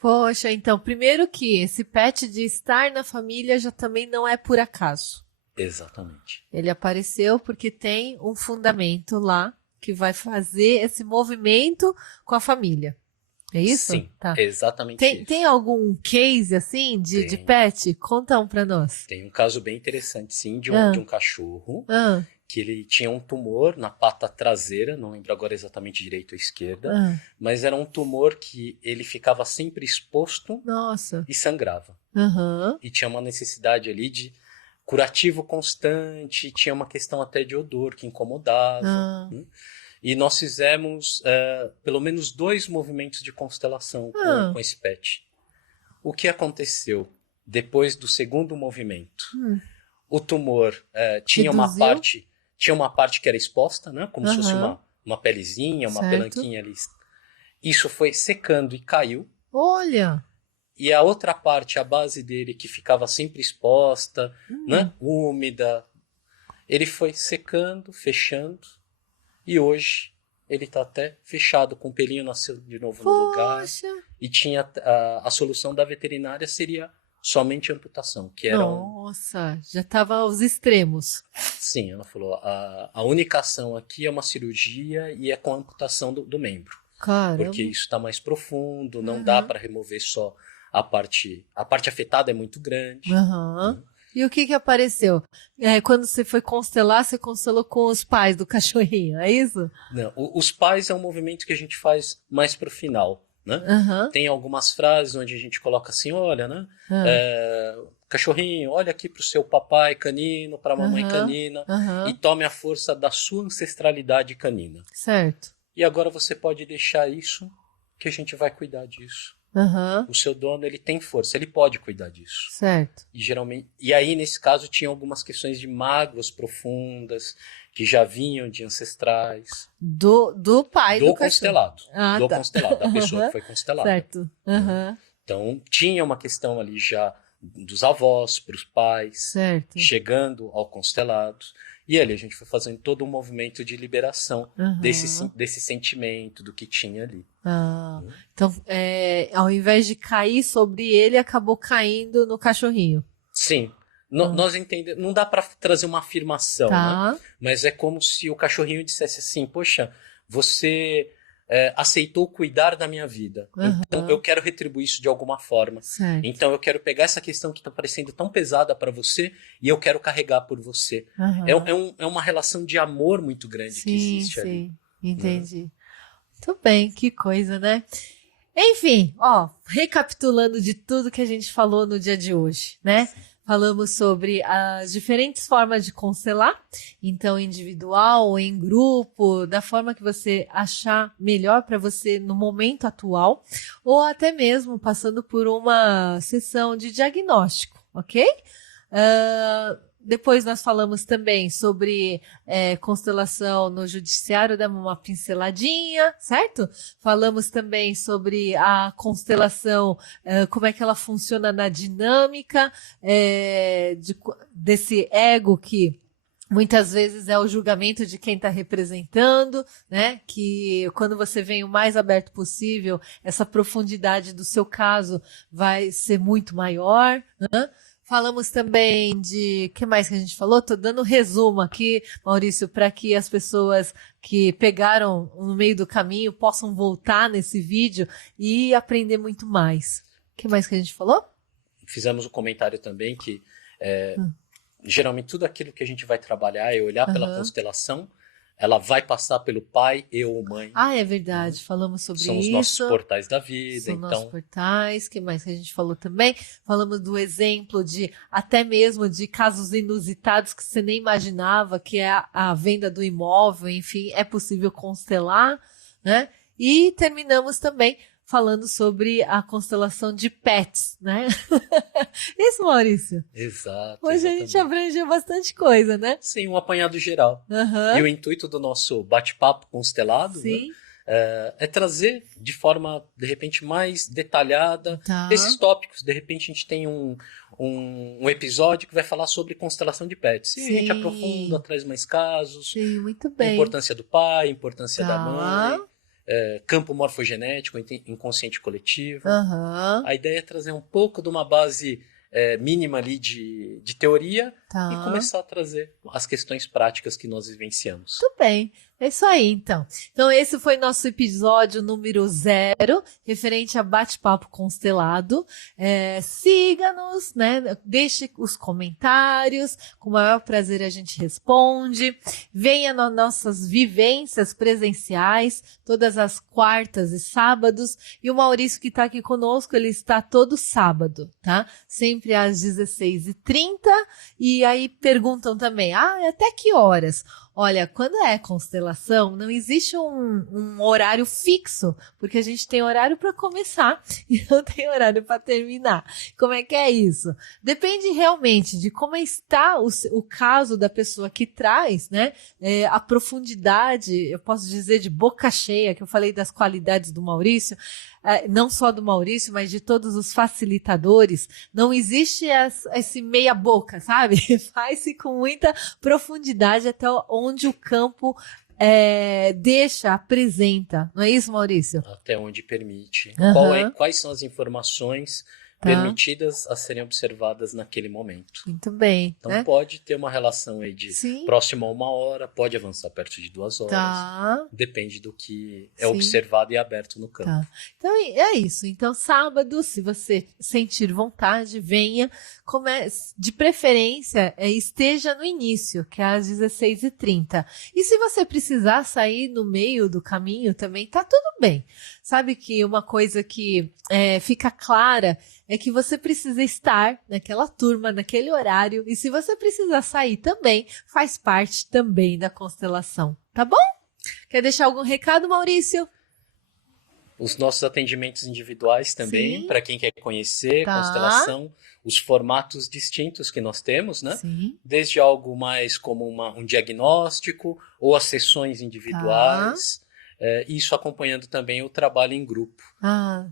Poxa, então, primeiro que esse pet de estar na família já também não é por acaso. Exatamente. Ele apareceu porque tem um fundamento lá que vai fazer esse movimento com a família. É isso? Sim, tá. Exatamente isso. Tem algum case, assim, de pet? Conta um pra nós. Tem um caso bem interessante, sim, de um cachorro, que ele tinha um tumor na pata traseira, não lembro agora exatamente direito ou esquerda, mas era um tumor que ele ficava sempre exposto e sangrava. E tinha uma necessidade ali de curativo constante, tinha uma questão até de odor que incomodava. E nós fizemos pelo menos 2 movimentos de constelação com esse pet. O que aconteceu depois do segundo movimento? O tumor tinha uma parte que era exposta, né? Como se fosse uma pelezinha, uma pelanquinha ali. Isso foi secando e caiu. Olha! E a outra parte, a base dele, que ficava sempre exposta, né? Úmida, Ele foi secando, fechando, e hoje ele está até fechado, com o pelinho nasceu de novo no lugar. Poxa! E tinha a solução da veterinária seria somente amputação, que era Nossa, já estava aos extremos. Sim, ela falou, a única ação aqui é uma cirurgia e é com a amputação do membro. Caramba. Porque isso está mais profundo, não dá para remover só a parte afetada é muito grande. Aham. E o que apareceu? Quando você foi constelar, você constelou com os pais do cachorrinho, é isso? Não, os pais é um movimento que a gente faz mais pro final, né? Aham. Tem algumas frases onde a gente coloca assim, olha, né? Cachorrinho, olha aqui pro seu papai canino, pra mamãe canina, e tome a força da sua ancestralidade canina. Certo. E agora você pode deixar isso, que a gente vai cuidar disso. O seu dono, ele tem força, ele pode cuidar disso. Certo. E aí, nesse caso, tinha algumas questões de mágoas profundas, que já vinham de ancestrais. Do pai do constelado. Cachorro. Constelado, da pessoa que foi constelada. Certo. Então, tinha uma questão ali já dos avós para os pais, certo. Chegando ao constelado. E ali a gente foi fazendo todo um movimento de liberação desse sentimento, do que tinha ali. Então, ao invés de cair sobre ele, acabou caindo no cachorrinho. Sim. Nós entendemos, não dá para trazer uma afirmação, né? Mas é como se o cachorrinho dissesse assim, poxa, você aceitou cuidar da minha vida. Então eu quero retribuir isso de alguma forma. Certo. Então eu quero pegar essa questão que está parecendo tão pesada para você e eu quero carregar por você. É uma relação de amor muito grande que existe ali. Sim, entendi. Muito bem, que coisa, né? Enfim, recapitulando de tudo que a gente falou no dia de hoje, né? Falamos sobre as diferentes formas de constelar, então individual ou em grupo, da forma que você achar melhor para você no momento atual, ou até mesmo passando por uma sessão de diagnóstico, ok? Depois nós falamos também sobre constelação no judiciário, damos uma pinceladinha, certo? Falamos também sobre a constelação, como é que ela funciona na dinâmica desse ego que muitas vezes é o julgamento de quem está representando, né? Que quando você vem o mais aberto possível, essa profundidade do seu caso vai ser muito maior, né? Falamos também de... O que mais que a gente falou? Tô dando um resumo aqui, Maurício, para que as pessoas que pegaram no meio do caminho possam voltar nesse vídeo e aprender muito mais. O que mais que a gente falou? Fizemos um comentário também que geralmente tudo aquilo que a gente vai trabalhar é olhar pela constelação, ela vai passar pelo pai e ou mãe. É verdade. Falamos sobre isso. São os nossos portais da vida. São nossos portais. O que mais que a gente falou também? Falamos do exemplo de, até mesmo de casos inusitados que você nem imaginava, que é a venda do imóvel, enfim, é possível constelar, né? E terminamos também falando sobre a constelação de pets, né? Isso, Maurício? Exato. Hoje exatamente. A gente abrangeu bastante coisa, né? Sim, um apanhado geral. E o intuito do nosso bate-papo constelado, sim. Né, é trazer de forma, de repente, mais detalhada esses tópicos. De repente, a gente tem um episódio que vai falar sobre constelação de pets. E a gente aprofunda, traz mais casos. Sim, muito bem. A importância do pai, a importância da mãe. Campo morfogenético, inconsciente coletivo. A ideia é trazer um pouco de uma base mínima ali de teoria e começar a trazer as questões práticas que nós vivenciamos. Muito bem. É isso aí, então. Então, esse foi nosso episódio número 0, referente a bate-papo constelado. Siga-nos, né? Deixe os comentários. Com o maior prazer a gente responde. Venha nas nossas vivências presenciais, todas as quartas e sábados. E o Maurício, que está aqui conosco, ele está todo sábado, tá? Sempre às 16h30. E aí perguntam também, até que horas? Olha, quando é constelação, não existe um horário fixo, porque a gente tem horário para começar e não tem horário para terminar. Como é que é isso? Depende realmente de como está o caso da pessoa que traz, né? A profundidade, eu posso dizer de boca cheia, que eu falei das qualidades do Maurício, não só do Maurício, mas de todos os facilitadores. Não existe esse meia boca, sabe? Faz-se com muita profundidade até onde o campo apresenta. Não é isso, Maurício? Até onde permite. Uhum. Quais são as informações Tá. permitidas a serem observadas naquele momento? Muito bem. Então né? pode ter uma relação aí de Sim. próximo a 1 hora, pode avançar perto de 2 horas. Tá. Depende do que é Sim. observado e aberto no campo. Tá. Então é isso. Então, sábado, se você sentir vontade, venha. De preferência, esteja no início, que é às 16h30. E se você precisar sair no meio do caminho também, tá tudo bem. Sabe que uma coisa que fica clara é que você precisa estar naquela turma, naquele horário. E se você precisar sair também, faz parte também da constelação. Tá bom? Quer deixar algum recado, Maurício? Os nossos atendimentos individuais também, para quem quer conhecer Tá. constelação, os formatos distintos que nós temos, né? Sim. Desde algo mais como um diagnóstico ou as sessões individuais, isso acompanhando também o trabalho em grupo.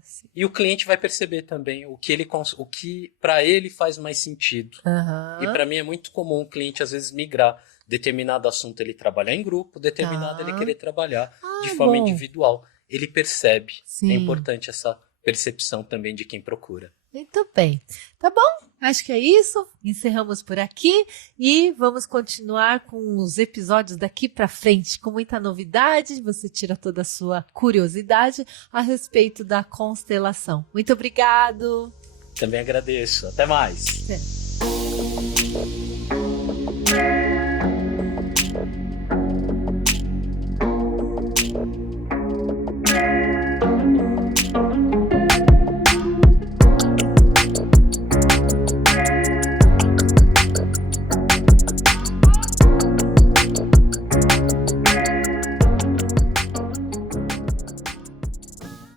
Sim. E o cliente vai perceber também o que para ele faz mais sentido. Uhum. E para mim é muito comum o cliente às vezes migrar. Determinado assunto ele trabalhar em grupo, determinado ele querer trabalhar de forma individual. Ele percebe. Sim. É importante essa percepção também de quem procura. Muito bem. Tá bom? Acho que é isso. Encerramos por aqui e vamos continuar com os episódios daqui para frente com muita novidade. Você tira toda a sua curiosidade a respeito da constelação. Muito obrigado. Também agradeço. Até mais. Até.